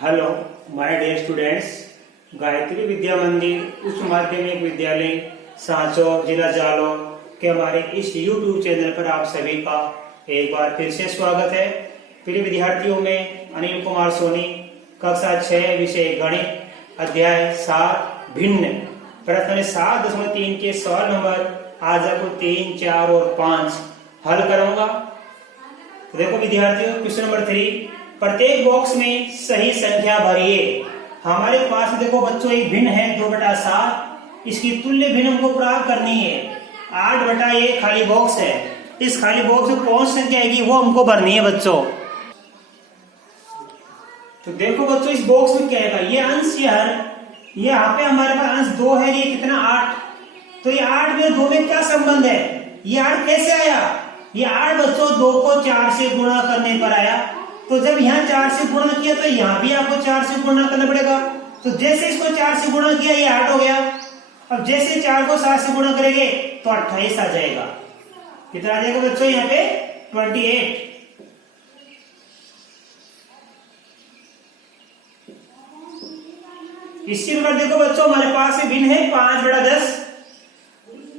Hello my dear students, Gayatri Vidya Mandir उच्च माध्यमिक विद्यालय सांचौर जिला जालौर के हमारे इस YouTube चैनल पर आप सभी का एक बार फिर से स्वागत है। प्रिय विद्यार्थियों में अनिल कुमार सोनी, कक्षा 6 विषय गणित, अध्याय 7 भिन्न, प्रश्न 7.3 के सवाल नंबर आज आपको 3, 4 और 5 हल कराऊंगा। देखो विद्यार्थियों, क्वेश्चन नंबर 3, प्रत्येक बॉक्स में सही संख्या भरिए। हमारे पास देखो बच्चों एक भिन्न है 2/7, इसकी तुल्य भिन्न हमको प्राप्त करनी है। 8/1 खाली बॉक्स है, इस खाली बॉक्स में कौन सी संख्या आएगी वो हमको भरनी है बच्चों। तो देखो बच्चों, इस बॉक्स में क्या आएगा, ये अंश यहाँ पे हमारे पास अंश 2 है, ये कितना 8, तो ये 8 में 2 में क्या संबंध है, ये 8 कैसे आया, ये 8 बच्चों 2 को 4 से गुणा करने पर आया। तो जब यहाँ 4 से गुणा किया तो यहाँ भी आपको 4 से गुणा करना पड़ेगा। तो जैसे इसको 4 से गुणा किया ये 8 हो गया। अब जैसे 4 को 7 से गुणा करेंगे तो 28 आ जाएगा। कितना आ जाएगा बच्चों यहाँ पे 28। इसी प्रकार देखो बच्चों, हमारे पास भिन्न है 5/10।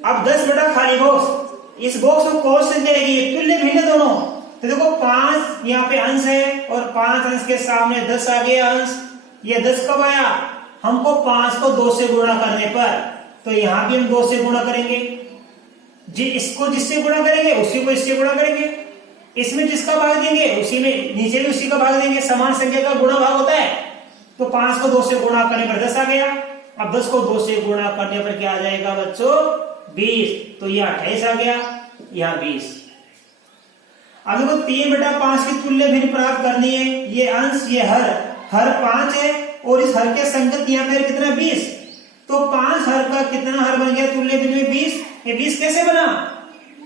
अब 10 बटा खाली बॉक्स, इस बॉक्स में कौन संख्या आएगी, तुल्य भिन्न दोनों। तो देखो 5 यहाँ पे अंश है और 5 अंश के सामने 10 आ गया अंश। ये 10 कब आया, हमको 5 को 2 से गुणा करने पर, तो यहाँ भी हम 2 से गुणा करेंगे। जी इसको जिससे गुणा करेंगे उसी को इससे गुणा करेंगे, इसमें जिसका भाग देंगे उसी में नीचे भी उसी का भाग देंगे। समान संख्या का गुणा भाग होता है। तो 5 को 2 से गुणा करने पर 10 आ गया। अब 10 को 2 से गुणा करने पर क्या आ जाएगा बच्चों 20। तो यह 28 आ गया, यहाँ 20। अब देखो 3/5 की तुल्य भिन्न प्राप्त करनी है। ये अंश ये हर 5 है और इस हर के संगत यहाँ पे कितना 20। तो 5 हर का कितना हर बन गया तुल्य भिन्न में 20। ये 20 कैसे बना,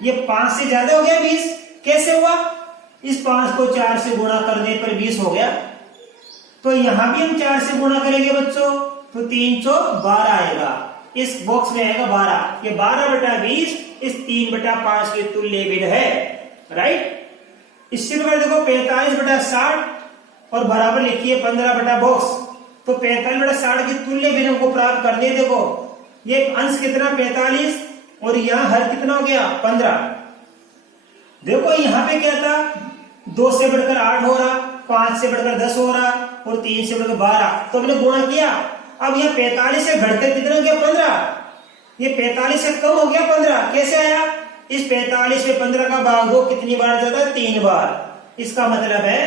ये 5 से ज्यादा हो गया 20, कैसे हुआ, इस 5 को 4 से गुणा करने पर 20 हो गया। तो यहां भी हम 4 से गुणा करेंगे बच्चों, तो 3 चौक 12 आएगा, इस बॉक्स में आएगा 12। ये 12/20 इस 3/5 की तुल्य भिन्न है, राइट। इसी प्रकार देखो 45/60 और बराबर लिखिए 15 बॉक्स। तो 45/60 की तुल्य भिन्न को प्राप्त करने, देखो ये अंश कितना 45 और यहाँ हर कितना हो गया 15। देखो यहाँ पे क्या था, 2 से बढ़कर 8 हो रहा, 5 से बढ़कर 10 हो रहा और 3 से बढ़कर 12, तो हमने गुणा किया। अब यहाँ 45 से घटकर कितना हो गया 15, ये 45 से कम हो गया 15, कैसे आया, इस 45 में 15 का भाग दो कितनी बार जाता है 3 बार। इसका मतलब है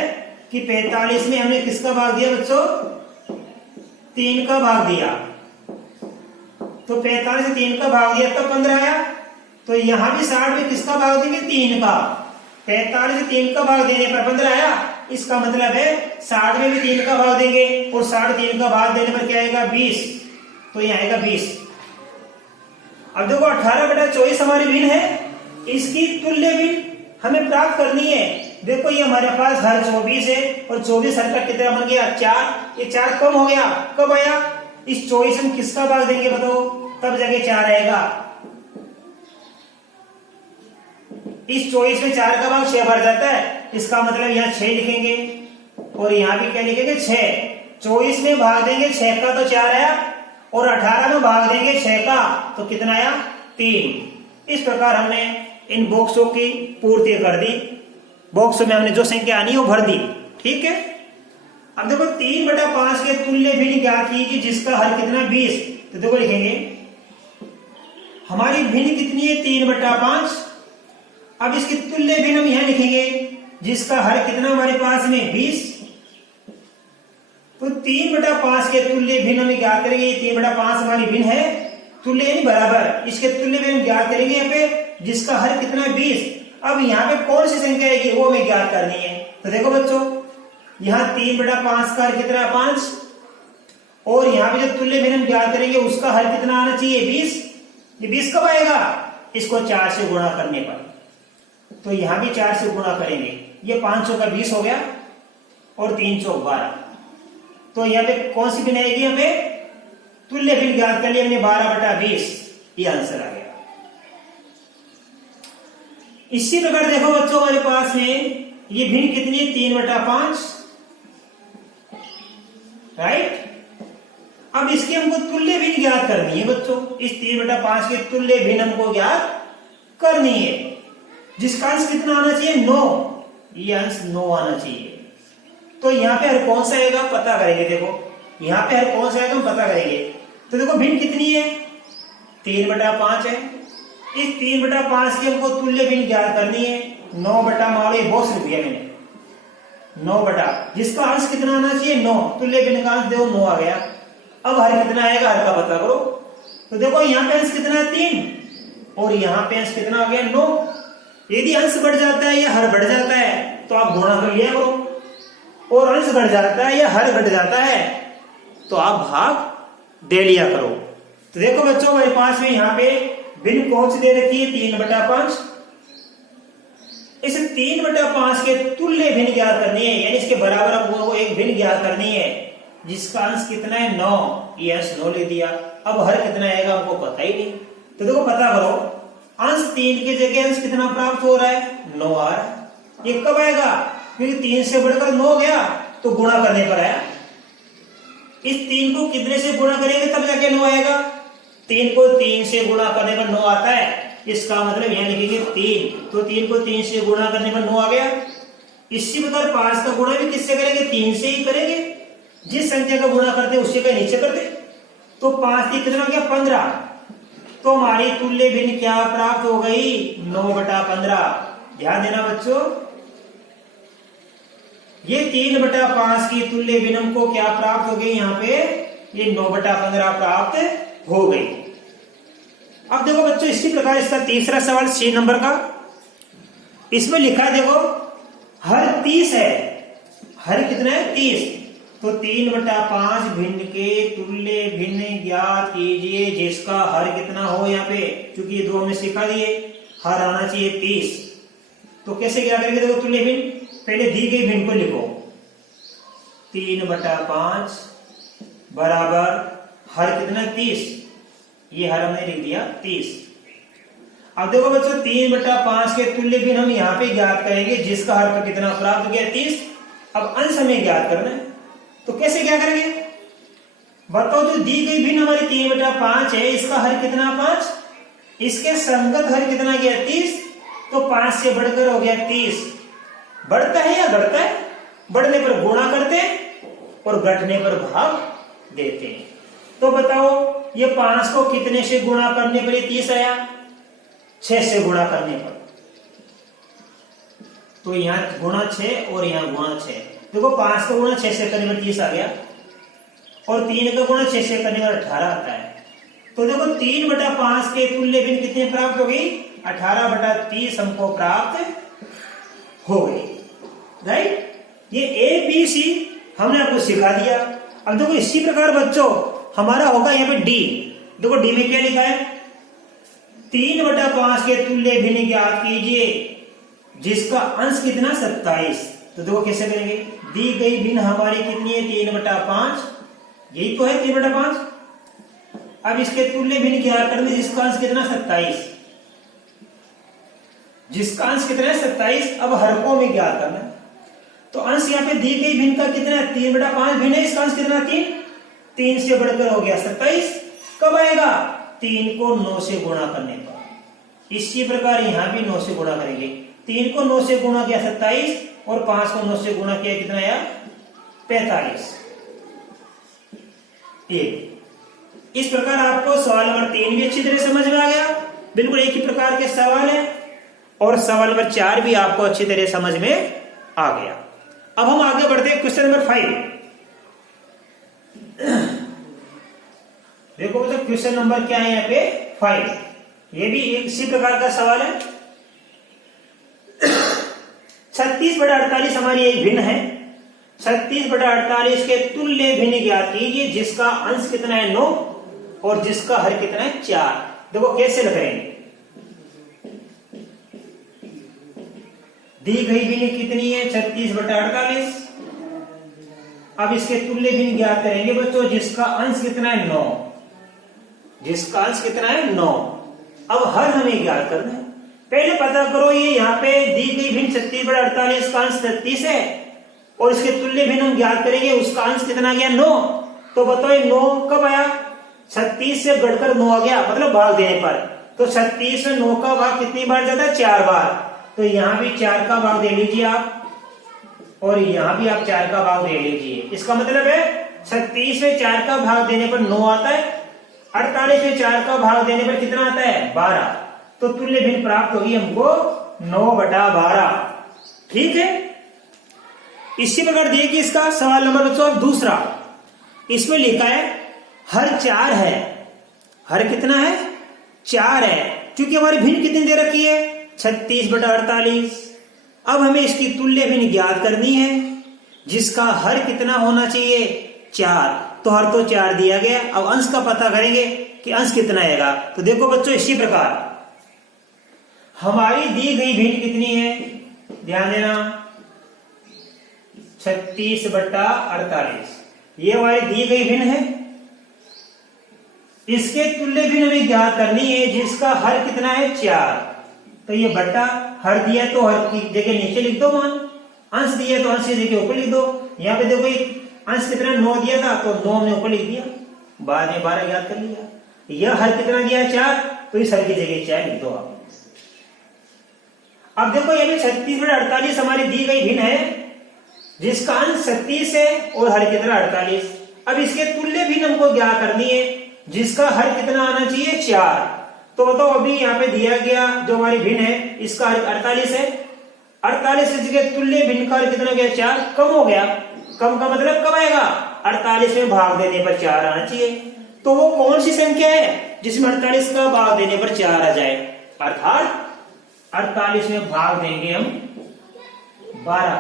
कि 45 में हमने किसका भाग दिया बच्चों 3 का भाग दिया। तो 45 से 3 का भाग दिया तब 15 आया। तो यहां भी 60 में किसका भाग देंगे 3 का, 45 से 3 का भाग देने पर 15 आया। इसका मतलब है 60 में भी 3 का भाग देंगे और 60 3 का भाग देने पर क्या आएगा 20। तो यह आएगा 20। अब देखो 18/24 हमारी भिन्न है, इसकी तुल्य भिन्न हमें प्राप्त करनी है। देखो ये हमारे पास हर 24 है और 24 हर का कितना बन गया 4। ये 4 कम हो गया, कब आया, इस 24 में किसका भाग देंगे बताओ, तब जाके 4 आएगा। इस 24 में 4 का भाग 6 भर जाता है। इसका मतलब यहाँ 6 लिखेंगे और यहाँ भी क्या लिखेंगे 6। 24 में भाग देंगे 6 का तो 4 आया और 18 में भाग देंगे 6 का तो कितना आया 3। इस प्रकार हमने इन बॉक्सों की पूर्ति कर दी, बॉक्सों में हमने जो संख्या आनी है वो भर दी, ठीक है। अब देखो 3/5 के तुल्य भिन्न ज्ञात कीजिए जिसका हर कितना 20। तो देखो लिखेंगे हमारी भिन्न कितनी है 3/5। अब इसकी तुल्य भिन्न हम यहां लिखेंगे जिसका हर कितना हमारे पास में 20। तो 3/5 के तुल्य भिन्न हम ज्ञात करेंगे। 3/5 हमारी भिन्न है, तुल्य यानी बराबर, इसके तुल्य भिन्न ज्ञात करेंगे यहाँ पे जिसका हर कितना 20। अब यहाँ पे कौन सी संख्या आएगी वो हमें ज्ञात करनी है। तो देखो बच्चों, यहाँ 3/5 का हर कितना 5 और यहाँ पे जो तुल्य भिन्न ज्ञात करेंगे उसका हर कितना आना चाहिए 20। ये 20 कब आएगा, इसको 4 से गुणा करने पर। तो यहाँ भी 4 से गुणा करेंगे, ये 5 चौका 20 हो गया और 3 चौक 12। तो यहाँ पे कौन सी भिन्न आएगी, यहाँ पे तुल्य भिन्न ज्ञात कर लिया हमने 12/20, ये आंसर आ गया। इसी प्रकार देखो बच्चों हमारे पास में ये भिन्न कितनी है 3/5 राइट। अब इसकी हमको तुल्य भिन्न ज्ञात करनी है बच्चों। इस 3/5 के तुल्य भिन्न हमको ज्ञात करनी है, जिसका अंश कितना आना चाहिए 9। ये अंश 9 आना चाहिए। तो यहाँ पे हर कौन सा आएगा पता करेंगे। देखो यहाँ पे हर कौन सा आएगा हम पता करेंगे। तो देखो भिन्न कितनी है 3/5 है। इस 3/5 की हमको तुल्य भिन्न ज्ञात करनी है। 9 बटा मान लो बहुत लिख दिया मैंने 9 बटा, जिसका अंश कितना आना चाहिए 9। तुल्य भिन्न का अंश देखो 9 आ गया। अब हर कितना आएगा हर का पता करो। तो देखो यहाँ पे अंश कितना है 3 और यहाँ पे अंश कितना आ गया 9। यदि अंश बढ़ जाता है या हर बढ़ जाता है तो आप गुणा कर लिया करो, और अंश बढ़ जाता है या हर घट जाता है तो आप भाग दे लिया करो। तो देखो बच्चों हमारे पास में यहाँ पे भिन्न कौन सी दे रखी है 3/5। इस 3/5 के तुल्य भिन्न ज्ञात करनी है, यानी इसके बराबर हमको एक भिन्न ज्ञात करनी है जिसका अंश कितना है 9। ये अंश 9 ले दिया। अब हर कितना आएगा हमको पता ही नहीं। तो देखो पता करो, अंश 3 की जगह अंश कितना प्राप्त हो रहा है 9 आ रहा है। ये कब आएगा, क्योंकि 3 से बढ़कर 9 गया तो गुणा करने पर आया। इस 3 को कितने से गुणा करेंगे तब जाके 9 आएगा। 3 को 3 से गुणा करने पर 9 आता है, इसका मतलब यहां लिखेंगे 3। तो 3 को 3 से गुणा करने पर 9 आ गया। इसी प्रकार 5 का गुणा भी किससे करेंगे 3 से ही करेंगे। जिस संख्या का गुणा करते हैं उससे का नीचे करते। तो 5 की कितना हो गया 15। तो हमारी तुल्य भिन्न क्या प्राप्त हो गई 9/15। ध्यान देना बच्चों, ये 3/5 की तुल्य भिन्न हमको क्या प्राप्त हो गई, यहाँ पे ये 9/15 प्राप्त हो गई। अब देखो बच्चों इसी प्रकार इसका तीसरा सवाल 6 नंबर का, इसमें लिखा है देखो हर 30 है। हर कितना है 30। तो 3/5 भिन्न के तुल्य भिन्न ज्ञात कीजिए जिसका हर कितना हो। यहाँ पे क्योंकि ये दो हमने सिखा दिए, हर आना चाहिए 30। तो कैसे क्या करेंगे, देखो तुल्य भिन्न पहले दी गई भिन्न को लिखो 3/5 बराबर हर कितना 30। ये हर हमने लिख दिया 30। अब देखो बच्चों 3/5 के तुल्य भिन्न हम यहाँ पे ज्ञात करेंगे जिसका हर का कितना प्राप्त हो गया 30। अब अंश हमें ज्ञात करना है, तो कैसे क्या करेंगे बताओ। जो दी गई भिन्न हमारी 3/5 है, इसका हर कितना 5, इसके संगत हर कितना गया 30। तो 5 से बढ़कर हो गया 30। बढ़ता है या घटता है, बढ़ने पर गुणा करते हैं और घटने पर भाग देते हैं। तो बताओ ये 5 को कितने से गुणा करने पर ये 30 आया, 6 से गुणा करने पर। तो यहां गुणा 6 और यहां गुणा 6। देखो 5 का गुणा 6 से करने पर 30 आ गया और 3 का गुणा 6 से करने पर 18 आता है। तो देखो 3/5 के तुल्य भिन्न कितने प्राप्त हो गई 18/30 हमको प्राप्त हो गई। राइट, ये ए बी सी हमने आपको सिखा दिया। अब देखो इसी प्रकार बच्चों हमारा होगा यहाँ पे डी। देखो डी में क्या लिखा है 3/5 के तुल्य भिन्न ज्ञात कीजिए जिसका अंश कितना 27। तो देखो कैसे करेंगे, दी गई भिन्न हमारी कितनी है 3/5, यही तो है 3/5। अब इसके तुल्य भिन्न ज्ञात करने जिसका अंश कितना 27, जिसका अंश कितना है 27। अब हरकों में ज्ञात करना है। तो अंश यहाँ पे दी गई भिन्न का कितना है 3/5 भिन्न है, इसका अंश कितना 3 से बढ़कर हो गया 27। कब आएगा 3 को 9 से गुणा करने पर। इसी प्रकार यहां भी 9 से गुणा करेंगे। 3 को 9 से गुणा किया 27 और 5 को 9 से गुणा किया कितना आया 45। इस प्रकार आपको सवाल नंबर 3 भी अच्छी तरह समझ में आ गया। बिल्कुल एक ही प्रकार के सवाल है और सवाल नंबर 4 भी आपको अच्छी तरह समझ में आ गया। अब हम आगे बढ़ते हैं क्वेश्चन नंबर 5। देखो बच्चों क्वेश्चन नंबर क्या है यहाँ पे 5। ये भी एक इसी प्रकार का सवाल है। 36/48 हमारी एक भिन्न है। 36/48 के तुल्य भिन्न ज्ञात कीजिए जिसका अंश कितना है 9 और जिसका हर कितना है 4। देखो कैसे लगाएंगे, दी गई भिन्न कितनी है 36/48। अब इसके तुल्य भिन्न ज्ञात करेंगे बच्चों जिसका अंश कितना है 9, जिसका अंश कितना है 9। अब हर हमें ज्ञात करना है। पहले पता करो ये यहाँ पे दी गई भिन्न 36/48 का अंश 36 है और इसके तुल्य भिन्न हम ज्ञात करेंगे, उसका अंश कितना गया 9। तो बताओ 9 कब आया, 36 से घटकर 9 आ गया, मतलब भाग देने पर। तो 36 में 9 का भाग कितनी बार जाता है, 4 बार। तो यहां भी 4 का भाग दे लीजिए आप, और यहां भी आप 4 का भाग दे लीजिए। इसका मतलब है 36 में 4 का भाग देने पर 9 आता है, 48 में 4 का भाग देने पर कितना आता है, 12। तो तुल्य भिन्न प्राप्त होगी हमको 9/12। ठीक है। इसी प्रकार देखिए इसका सवाल नंबर बच्चों दूसरा, इसमें लिखा है हर 4 है। हर कितना है, 4 है, क्योंकि हमारी भिन्न कितनी दे रखी है, 36/48। अब हमें इसकी तुल्य भिन्न ज्ञात करनी है, जिसका हर कितना होना चाहिए, 4। तो हर तो 4 दिया गया। अब अंश का पता करेंगे कि अंश कितना आएगा। तो देखो बच्चों इसी प्रकार हमारी दी गई भिन्न कितनी है, ध्यान देना, 36/48। ये हमारी दी गई भिन्न है। इसके तुल्य भिन्न हमें ज्ञात करनी है, जिसका हर कितना है, 4। तो ये बट्टा हर दिया तो हर की जगह नीचे लिख दो मान, अंश दिया तो अंश की जगह ऊपर लिख दो। यहाँ पे देखो अंश कितना 9 दिया था, तो 9 हमने ऊपर लिख दिया, बाद में 12 याद कर लिया। यह हर कितना दिया, 4, तो इस हर की जगह 4 लिख दो आप। अब देखो ये 36/48 हमारी दी गई भिन्न है, जिसका अंश 36 है और हर कितना 48। अब इसके तुल्य भिन्न हमको ज्ञात करनी है, जिसका हर कितना आना चाहिए, 4। तो बताओ अभी यहाँ पे दिया गया जो हमारी भिन्न है, इसका हर 48 है। 48 की जगह तुल्य भिन्न का हर कितना गया, 4। कम हो गया, कम का मतलब कब आएगा, 48 में भाग देने पर 4 आना चाहिए। तो वो कौन सी संख्या है जिसमें 48 का भाग देने पर 4 आ जाए, अर्थात 48 में भाग देंगे हम 12।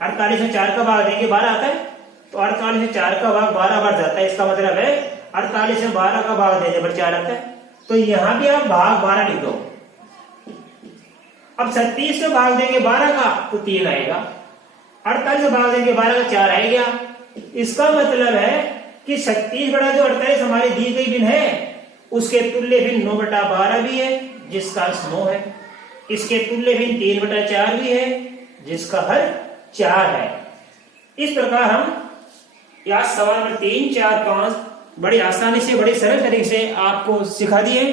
48 में 4 का भाग देंगे 12 आता है, तो 48 में 4 का भाग 12 बार जाता है। इसका मतलब है 48 में 12 का भाग देने पर 4 आता है। तो यहां भी आप भाग 12 लिख दो। अब 36 में भाग देंगे 12 का तो 3 आएगा, 48 में भाग देंगे 12 का 4 आएगा। इसका मतलब है कि 36/48 हमारी दी गई भिन्न है, उसके तुल्य भिन्न 9/12 भी है, जिसका अंश 9 है। इसके तुल्य भिन्न 3/4 भी है, जिसका हर 4 है। इस प्रकार हम या सवाल नंबर 3, 4, 5 बड़ी आसानी से, बड़ी सरल तरीके से आपको सिखा दिए।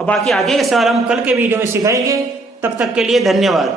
और बाकी आगे के सवाल हम कल के वीडियो में सिखाएंगे। तब तक के लिए धन्यवाद।